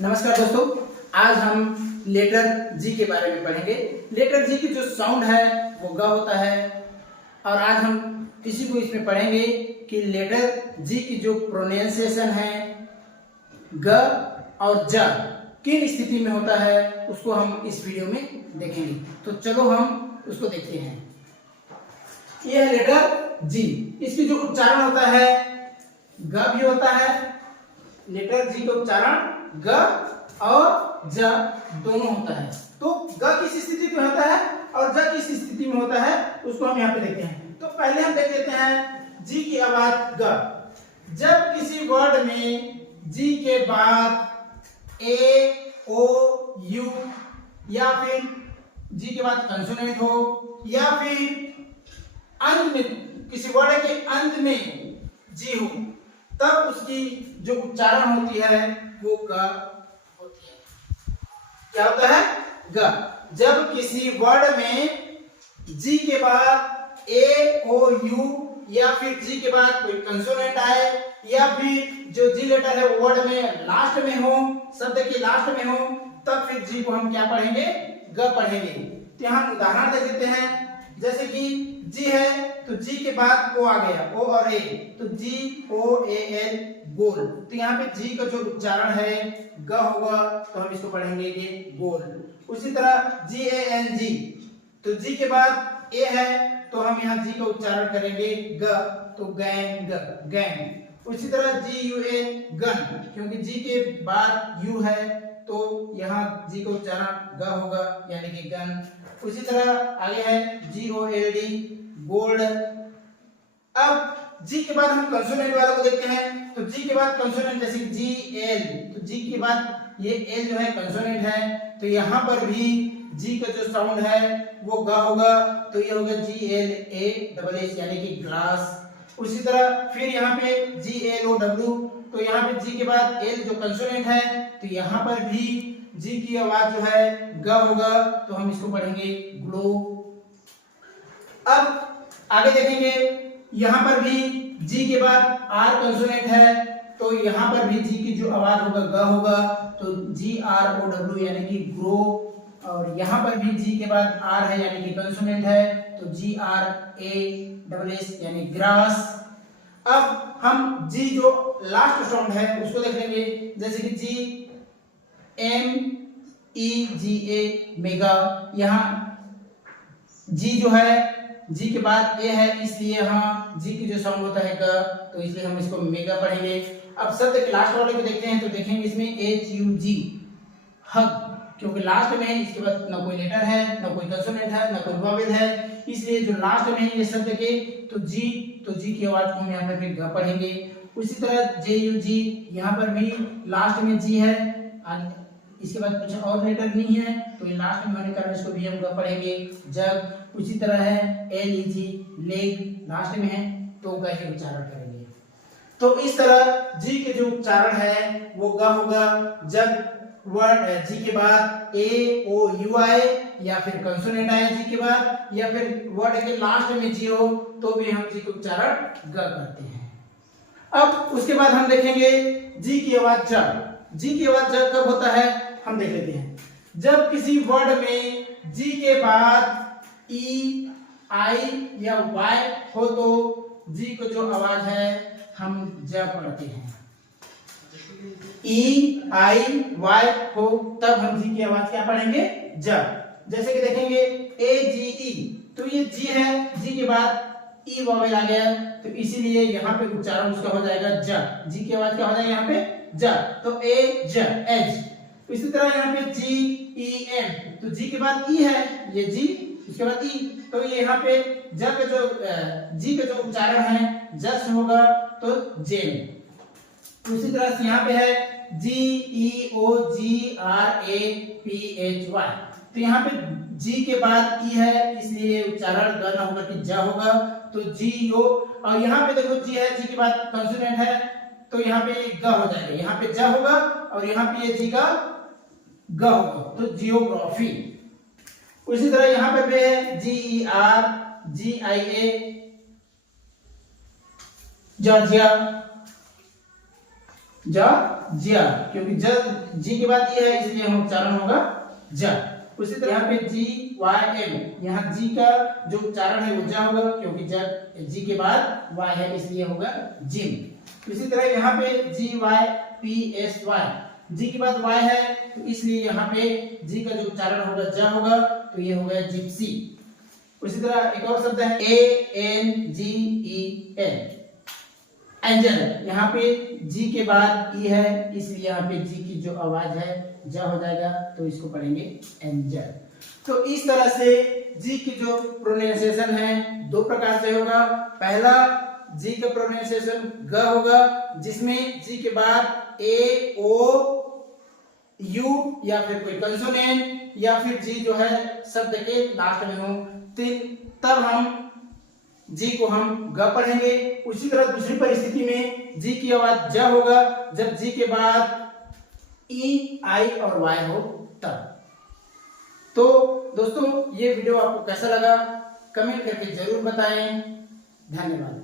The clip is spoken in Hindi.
नमस्कार दोस्तों, आज हम लेटर जी के बारे में पढ़ेंगे। लेटर जी की जो साउंड है वो ग होता है और आज हम किसी को इसमें पढ़ेंगे कि लेटर जी की जो प्रोनाउंसिएशन है ग और ज किन स्थिति में होता है उसको हम इस वीडियो में देखेंगे। तो चलो हम उसको देखते हैं। यह है लेटर जी। इसकी जो उच्चारण होता है ग भी होता है। लेटर जी का उच्चारण ग और ज दोनों होता है। तो ग किस स्थिति में होता है और ज किस स्थिति में होता है उसको हम यहाँ पे देखते हैं। तो पहले हम देख लेते हैं जी की आवाज ग। जब किसी वर्ड में जी के बाद ए ओ यू या फिर जी के बाद कंसोनेंट हो या फिर अंत में किसी वर्ड के अंत में जी हो तब उसकी जो उच्चारण होती है वो ग होती है। क्या होता है? ग। जब किसी वर्ड में जी के बाद ए ओ यू या फिर जी के बाद कोई कंसोनेंट आए या फिर जो जी लेटर है वो वर्ड में लास्ट में हो, शब्द के लास्ट में हो, तब फिर जी को हम क्या पढ़ेंगे? ग पढ़ेंगे। तो यहाँ उदाहरण दे देते हैं। जैसे कि जी है तो जी के बाद ओ आ गया, ओ और ए, तो जी ओ ए एल गोल। तो यहाँ पे जी का जो उच्चारण है ग होगा तो हम इसको पढ़ेंगे ये गोल। उसी तरह जी ए एन जी, तो जी के बाद ए है तो हम यहाँ जी का उच्चारण करेंगे ग, तो गैंग गैंग। उसी तरह जी यू एन गन, क्योंकि जी के बाद यू है तो यहाँ जी का उच्चारण ग होगा यानी कि गन। उसी तरह आगे है जी ओ एल डी गोल्ड। अब जी के बाद हम कंसोनेंट वालों को देखते हैं। तो जी के बाद कंसोनेंट जैसे जी एल, तो जी के बाद ये एल जो है कंसोनेंट है तो यहाँ पर भी जी का जो साउंड है वो ग होगा, तो ये होगा G L A double S यानी कि ग्लास। उसी तरह फिर यहाँ पे जी एल ओ डब्ल्यू, तो यहाँ पे जी के बाद एल जो कंसोनेंट है तो यहाँ पर भी जी की आवाज जो है ग होगा, तो हम इसको पढ़ेंगे ग्लो। अब आगे देखेंगे, यहाँ पर भी जी के बाद आर कंसोनेंट है तो यहाँ पर भी जी की जो आवाज होगा ग होगा, तो जी आर ओ डब्ल्यू यानी कि ग्रो। और यहाँ पर भी जी के बाद आर है यानी कि कंसोनेंट है तो जी आर ए डबल एस यानी ग्रास। अब हम जी जो लास्ट साउंड है उसको देख लेंगे। जैसे कि जी एम ई जी ए मेगा, यहाँ जी जो है जी के बाद ए है इसलिए यहाँ जी की जो साउंड होता है ग, तो इसलिए हम इसको मेगा पढ़ेंगे। अब शब्द के लास्ट वाले को देखते हैं तो देखेंगे इसमें एच यू जी हग, क्योंकि लास्ट में इसके बाद ना कोई लेटर है ना कोई कंसोनेंट है ना कोई वॉवेल है, इसलिए जो लास्ट में है ये शब्द के तो जी की आवाज को हम यहाँ पे ग पढ़ेंगे। उसी तरह जे यू जी, यहाँ पर भी लास्ट में जी है, इसके बाद कुछ और लेटर नहीं है तो ये लास्ट में होने के कारण इसको भी हम ग पढ़ेंगे जग। उसी तरह है एल ई जी लेग, लास्ट में है तो ग ही उच्चारण करेंगे। तो इस तरह जी के जो उच्चारण है वो ग होगा जब वर्ड जी के बाद ए ओ यू आए या फिर कंसोनेंट आए जी के बाद या फिर वर्ड के लास्ट में जी हो तो भी हम जी का उच्चारण ग करते हैं। अब उसके बाद हम देखेंगे जी की आवाज ज। जी की आवाज ज कब होता है हम देख लेते हैं। जब किसी वर्ड में जी के बाद ई आई या वाई हो तो जी को जो आवाज है हम ज पढ़ते हैं। ई आई वाई हो तब हम जी की आवाज क्या पढ़ेंगे? ज। जैसे कि देखेंगे ए जी ई, तो ये जी है, जी के बाद ई वॉवेल आ गया तो इसीलिए यहाँ पे उच्चारण उसका हो जाएगा ज। जी की आवाज क्या हो जाएगा यहाँ पे? ज। तो ए ज एज। इसी तरह यहाँ पे जी ई एम, तो जी के बाद ई है, ये जी इसके बाद ई, तो ये यहाँ पे ज का जो जी का जो उच्चारण है जस होगा तो जेम। उसी तरह से यहाँ पे है G E O G R A P H Y, तो यहाँ पे जी के बाद ई है इसलिए उच्चारण ग ना होगा कि ज होगा, तो जी यो। और यहाँ पे देखो जी है, जी के बाद कंसोनेंट है तो यहाँ पे ग हो जाएगा, यहाँ पे ज होगा और यहाँ पे ये जी का ग होगा, तो जियोग्राफी। उसी तरह यहाँ पे भी है जी ई आर जी आई ए जॉर्जिया। जा ज्या, क्योंकि ज जी के बाद ये है इसलिए हम उच्चारण होगा जा। उसी तरह यहाँ पे जी वाई एम, यहाँ जी का जो उच्चारण है वो जा होगा, क्योंकि जी के बाद वाई है इसलिए होगा जिम। इसी तरह यहाँ पे जी वाई पी एस वाई, जी के बाद वाई है तो इसलिए यहाँ पे जी का जो उच्चारण होगा जा होगा, तो ये होगा जिप्सी। उसी तरह एक और शब्द है A N G E N, angel, यहाँ पे जी के बाद ई है इसलिए यहाँ पे जी की जो आवाज है जा हो जाएगा, तो इसको पढ़ेंगे एंजल। तो इस तरह से जी की जो प्रोनाउंसिएशन है दो प्रकार से होगा। पहला जी का प्रोनाउंसिएशन ग होगा, जिसमें जी के बाद ए ओ यू या फिर कोई कंसोनेंट या फिर जी जो है शब्द के लास्ट में हो, तब हम जी को हम ग पढ़ेंगे। उसी तरह दूसरी परिस्थिति में जी की आवाज ज होगा, जब जी के बाद ई आई और वाई हो तब। तो दोस्तों ये वीडियो आपको कैसा लगा कमेंट करके जरूर बताएं। धन्यवाद।